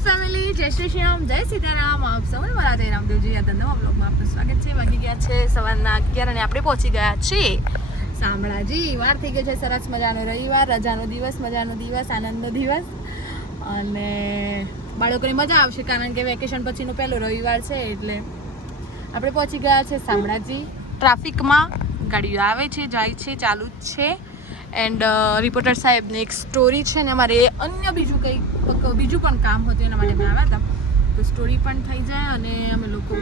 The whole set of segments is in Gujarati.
ફેમિલી, જય શ્રી શ્યામ, જય સીતારામ. આપ સૌને મારા જય રામદેવજી યાદ નવા બ્લોગમાં આપનું સ્વાગત છે. વાગી ગયા છે સવારના 11 અને આપણે પહોંચી ગયા છીએ શામળાજી. વાર થઈ ગયો છે સરસ મજાનો રવિવાર, રજાનો દિવસ, મજાનો દિવસ, આનંદનો દિવસ અને બાળકોને મજા આવશે કારણ કે વેકેશન પછીનો પહેલો રવિવાર છે એટલે આપણે પહોંચી ગયા છે શામળાજી. ટ્રાફિકમાં ગાડીઓ આવે છે, જાય છે, ચાલુ જ છે. એન્ડ રિપોર્ટર સાહેબને એક સ્ટોરી છે ને અમારે અન્ય બીજું પણ કામ હતું એના માટે અમે આવ્યા હતા, તો સ્ટોરી પણ થઈ જાય અને અમે લોકો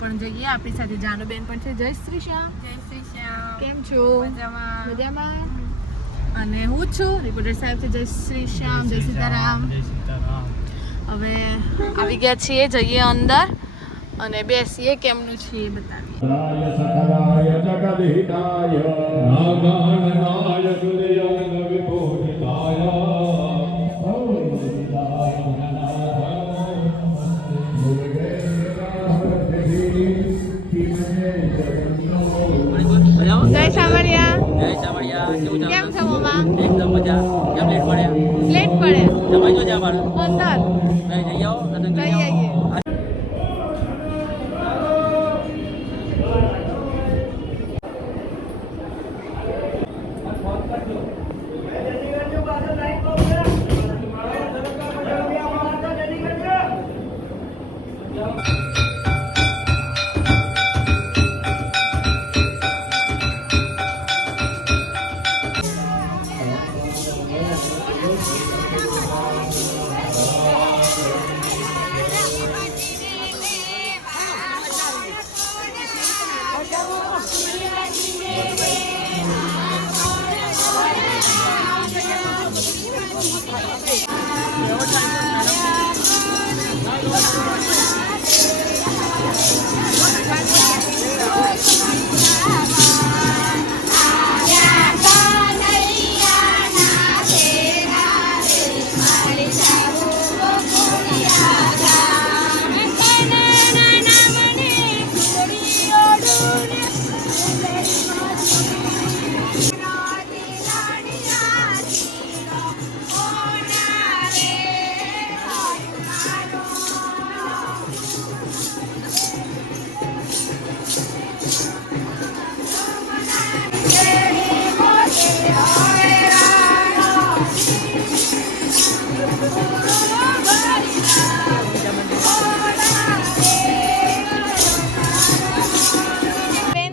પણ જઈએ. આપણી સાથે જાનુબેન પણ છે. જય શ્રી શ્યામ. જય શ્રી શ્યામ. કેમ છો? મજામાં. મજામાં. અને હું છું રિપોર્ટર સાહેબ છે. જય શ્રી શ્યામ, જય સીતારામ. હવે આવી ગયા છીએ, જઈએ અંદર અને બેસીએ. કેમનું છે એ બતાવીએ. સકલાય જગદહિતાય નાગાનનાય સુરયંગ વિપુલિતાય જય શામળિયા. જય સાવળિયા. કેમ છો મમ્મા? એકદમ મજા. કેમ લેટ પડ્યા? લેટ પડે જમાઈ જો જા મારું. અંદર જઈ આવો દર્શન કરી જઈ આવો. આવીએ.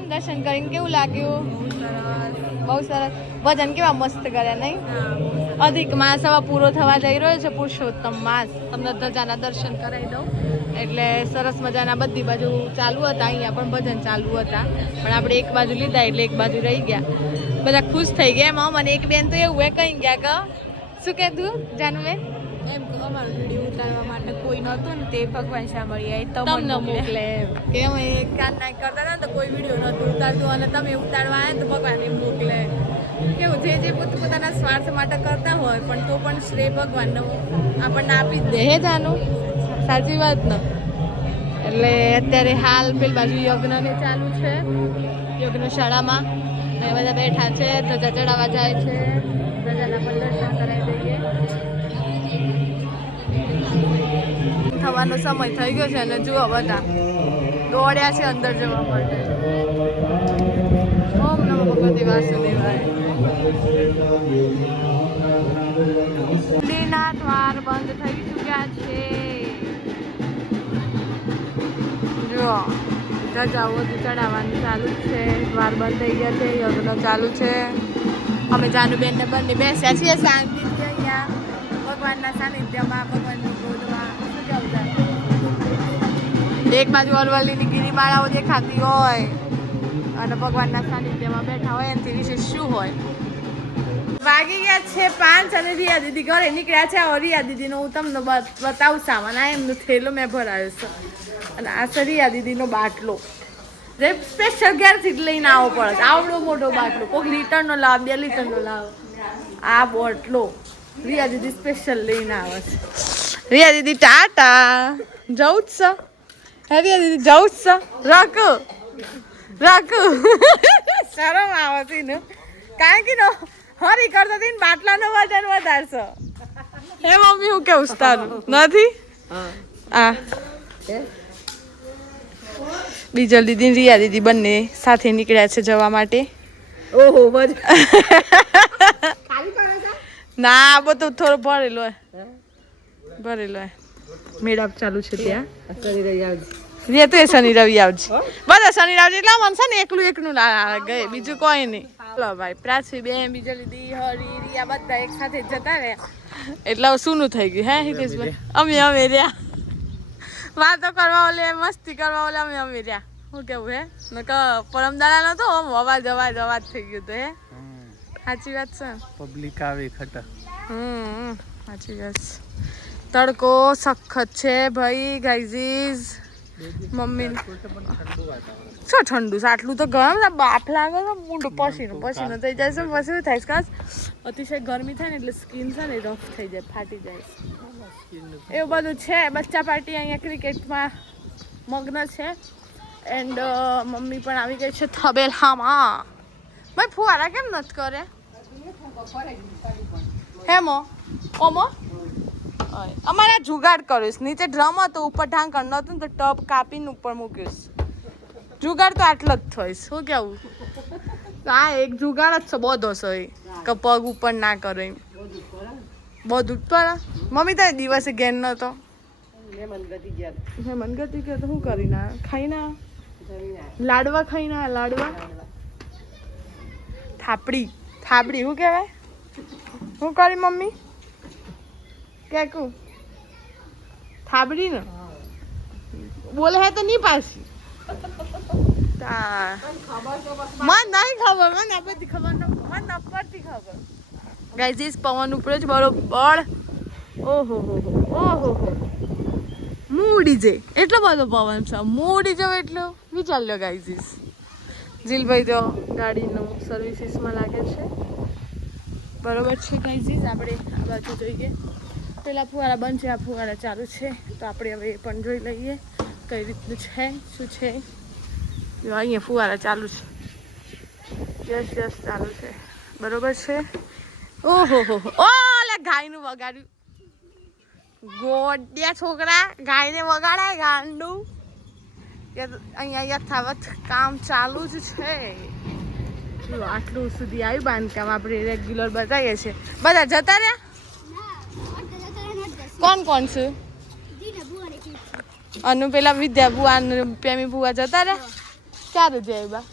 દર્શન કરીને કેવું લાગ્યું? બહુ સરસ. ભજન કેવા મસ્ત કર્યા નહીં? અધિક માસ હવે પૂરો થવા જઈ રહ્યો છે, પુરુષોત્તમ માસ. તમને ધજાના દર્શન કરાવી દઉં. એટલે સરસ મજાના બધી બાજુ ચાલુ હતા, અહીંયા પણ ભજન ચાલુ હતા, પણ આપણે એક બાજુ લીધા એટલે એક બાજુ રહી ગયા. બધા ખુશ થઈ ગયા. એમાં મને એક બેન તો એવું કઈ ગયા કે શું કહેતું જાનુબેન? એમ કે અમારું વિડીયો ઉતારવા માટે કોઈ નહોતું ને તે ભગવાન સાંભળ્યા તમને મોકલે એમ કે અમે કાન નાક કરતા હતા ને તો કોઈ વિડીયો નહોતું ઉતારતું અને તમે ઉતારવા આવ્યા તો ભગવાન એમ મોકલે. કેવું જે પોતાના સ્વાર્થ માટે કરતા હોય પણ તો પણ શ્રેય ભગવાનનો આપણને આપી જ દે. હે જાનું? સાચી વાત ને. એટલે અત્યારે હાલ પેલી બાજુ યજ્ઞને ચાલુ છે, યજ્ઞશાળામાં અને બધા બેઠા છે, ધજા ચડાવવા જાય છે. ધજાના પણ દર્શન કરાવી દઈએ. થવાનો સમય થઈ ગયો છે અને જુઓ બધા દોડ્યા છે અંદર જવા માટે. ઓમ નમો ભગવતે વાસુદેવાય. મંદિરના દ્વાર બંધ થઈ ચૂક્યા છે. જુઓ ધજાઓ ચડાવવાનું ચાલુ જ છે. દ્વાર બંધ થઈ ગયા છે, યજ્ઞ ચાલુ છે. અમે જાનુબેન ને બંને બેસ્યા છીએ શાંતિથી અહીંયા ભગવાનના સાનિધ્યમાં, ભગવાનની ગોદમાં. એક બાજુ અરવલ્લીની ગિરિમાળાઓ દેખાતી હોય અને ભગવાનના સાનિધ્યમાં બેઠા હોય એનાથી વિશેષ શું હોય? વાગી ગયા છે 5 અને રિયા દીદી ઘરે નીકળ્યા છે. હવે રિયા દીદીનો હું તમને બતાવું સામાન. આ એમનો થેલો મેં ભરાયો છે અને આ છે રિયા દીદીનો બાટલો જે સ્પેશિયલ ઘેરથી જ લઈને આવવો પડે. આવડો મોટો બાટલો, કોઈક લીટરનો લાવ, 2 લીટરનો લાવ. આ બોટલો રિયા દીદી સ્પેશિયલ લઈને આવે છે. રિયા દીદી ટાટા જવું જ છે. રિયા દીદી જવું જ છે. રાખો શરમ આવે છે ને કારણ કે હરી કરતો હતી ને બાટલાનો વજન વધારશો. હે મમ્મી હું કેવું તારું નથી? આ બીજલ દીદી ને રિયા દીદી બંને સાથે નીકળ્યા છે જવા માટે. ઓહો ના બધું થોડું ભરેલો મેળાપ ચાલુ છે ત્યાં. રે તો એ શનિ રવિ આવજે બધા શનિ રવિ એટલે મન છે ને એકલું ગયે બીજું કોઈ નહીં. ચલો ભાઈ પ્રાચી બેન બીજલ દીદી હરી રિયા બધા એક સાથે જતા રહ્યા એટલે સુનું થઈ ગયું હે હિતેશભાઈ. અમે રહ્યા વાતો કરવા ઓલે મસ્તી કરવા ઓલે અમે રહ્યા. શું કેવું હે પરમદાડા નતો અવાજ થઈ ગયો તો હે. સાચી વાત છે. પબ્લિક આવી ખટા. સાચી વાત. તડકો સખત છે ભાઈ ગાઈઝીસ. મમ્મી શું ઠંડુ છે આટલું તો ગરમ છે બાફ લાગે છે મૂંડ પસીનો થઈ જાય છે. પછી શું થાય છે અતિશય ગરમી થાય ને એટલે સ્કિન છે ને રફ થઈ જાય ફાટી જાય એવું બધું છે. બચ્ચા પાર્ટી અહીંયા ક્રિકેટમાં મગ્ન છે એન્ડ મમ્મી પણ આવી ગઈ છે તબેલામાં. ભાઈ ફુવારા કેમ નથી કરે હેમો ઓમો અમારે જુગાડ કર્યું નીચે ડ્રમ હતો ઉપર ઢાંકણ નહોતું તો ટબ કાપીને ઉપર મૂક્યું. જુગાડ તો આટલો જ થઈશ શું કેવું. હા એક જુગાડ જ છે બધો છે કે પગ ઉપર ના કરે બધું પર. મમ્મી તો દિવસે ગેન નતો મનગતિ ગયો તો શું કરી ના ખાઈ ના લાડવા ખાઈ ના લાડવા થાપડી શું કહેવાય શું કરી મમ્મી કે થાબડી ને બોલે હે તો નહીં પાછી મને નહીં ખબર મને આ બધી ખબર મને પડતી ખબર. ગાઈઝીસ પવન ઉપડે છે બરોબર. ઓહો મૂડી જાય એટલો બધો પવન છે મૂડી જાવ એટલો વિચાર લો ગાઈઝીસ. જીલભાઈ તો ગાડીનું સર્વિસીસમાં લાગે છે બરોબર છે ગાઈઝીસ. આપણે આ બાજુ જોઈએ પેલા ફુવારા બંધ છે આ ફુવારા ચાલુ છે તો આપણે હવે એ પણ જોઈ લઈએ કઈ રીતનું છે શું છે. અહીંયા ફુવારા ચાલુ છે યસ ચાલુ છે બરોબર છે. ઓહો ઓલે ગાયનું વગાડ્યું ગોડિયા છોકરા ગાયને વગાડાય ગાંડું. અહીંયા યથાવત કામ ચાલુ જ છે. આટલું સુધી આવ્યું બાંધકામ આપણે રેગ્યુલર બતાવીએ છીએ. બધા જતા રહ્યા કોણ છે અનુ પેલા વિદ્યા બુઆ પ્રેમી બુઆ જતા રહ્યા ક્યારે જાય બા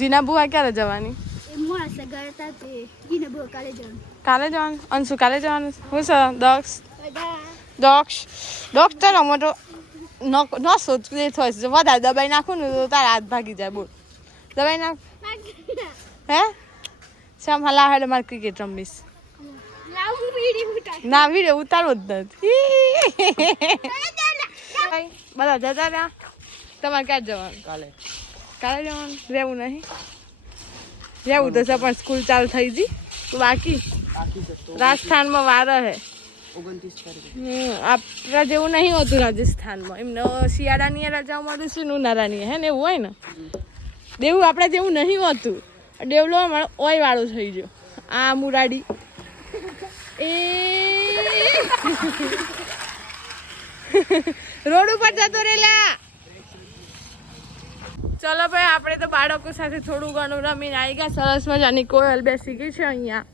જીના બુઆ ક્યારે જવાની કાલે જવાનું અંશુ કાલે જવાનું હું છે દક્ષ તો રમતો ન સોચ થાય વધારે દબાઈ નાખું ને તો તારા હાથ ભાગી જાય બોલ દબાઈ નાખ હે શ્યામ હલા હેડે મારે ક્રિકેટ રમીશ ના વિડીયો ઉતારવો જ નથી. બધા જતા રહ્યા તમારે ક્યાં જવાનું કાલે જવાનું રહેવું નહીં રહેવું તો છે પણ સ્કૂલ ચાલુ થઈ ગઈ બાકી રાજસ્થાનમાં વાર હે 29 આપણા જેવું નહીં હોતું રાજસ્થાનમાં એમને શિયાળાની રજાઓ મળ્યું છે ઉનાળાની હે ને એવું હોય ને દેવું આપણા જેવું નહીં હોતું. ડેવલો ઓય વાળું થઈ ગયો આ મુરાડી એ રોડ ઉપર જતો રેલા. ચલો ભાઈ આપણે તો બાળકો સાથે થોડું ઘણું રમીને આવી ગયા. સરસ મજાની કોયલ બેસી ગઈ છે અહીંયા.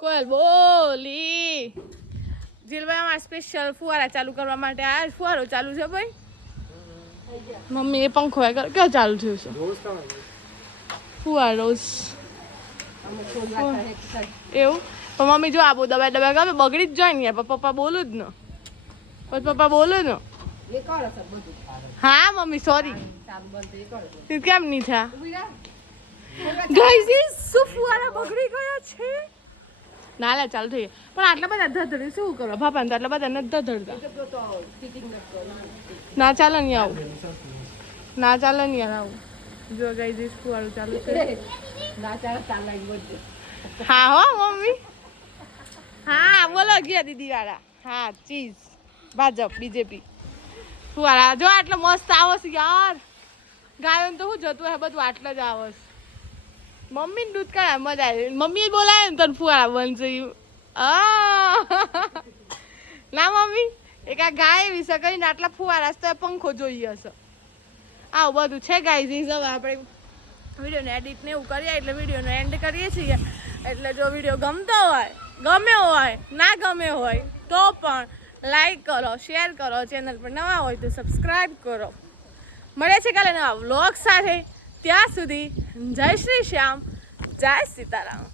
કોયલ બોલી. જીલભાઈ અમારે સ્પેશિયલ ફુવારા ચાલુ કરવા માટે આ ફુવારો ચાલુ છે ભાઈ. મમ્મી એ પંખો ક્યાં ચાલુ થયું છે ફુવારો એવું. પણ મમ્મી જો આ બહુ દબાઈ ગમે બગડી જ જાય ને પપ્પા બોલું જ ને પપ્પા બોલું ને હા મમ્મી સોરી કેમ નહીં થયા ગાઈઝ શું ફુવારા બગડી ગયા છે. ના લે ચાલુ થઈ ગયા પણ આટલા બધા ધધડી શું કરવા બાપા તો આટલા બધા નથી ધધડતા. ના ચાલો નહીં આવું ના ચાલો નહીં યાર આવું જો ગાઈઝ ફુવારું ચાલુ છે. હા હો મમ્મી હા બોલો ગયા દીદી વાળા હા ચીઝ ભાજપ બીજેપી ફુવારા જો આટલો મસ્ત આવે છે યાર. ગાયો તો શું જતું હે બધું આટલા જ આવે છે મમ્મીને દૂધ કાઢા મજા આવી મમ્મી બોલાય ને તને ફુવારા બનશે ના મમ્મી એક આ ગાય વિશે કરીને આટલા ફુવારા તો પંખો જોઈએ હશે આવું બધું છે ગાઈઝ હવે આપણે વિડીયોને એડિટ ને એવું કરીએ એટલે વિડીયોનો એન્ડ કરીએ છીએ એટલે જો વિડીયો ગમતો હોય ગમ્યો હોય ના ગમ્યો હોય તો પણ લાઈક કરો શેર કરો ચેનલ પર નવા હોય તો સબસ્ક્રાઈબ કરો મળે છે કાલે નવા વ્લોગ સાથે ત્યાં સુધી જય શ્રી શ્યામ જય સીતારામ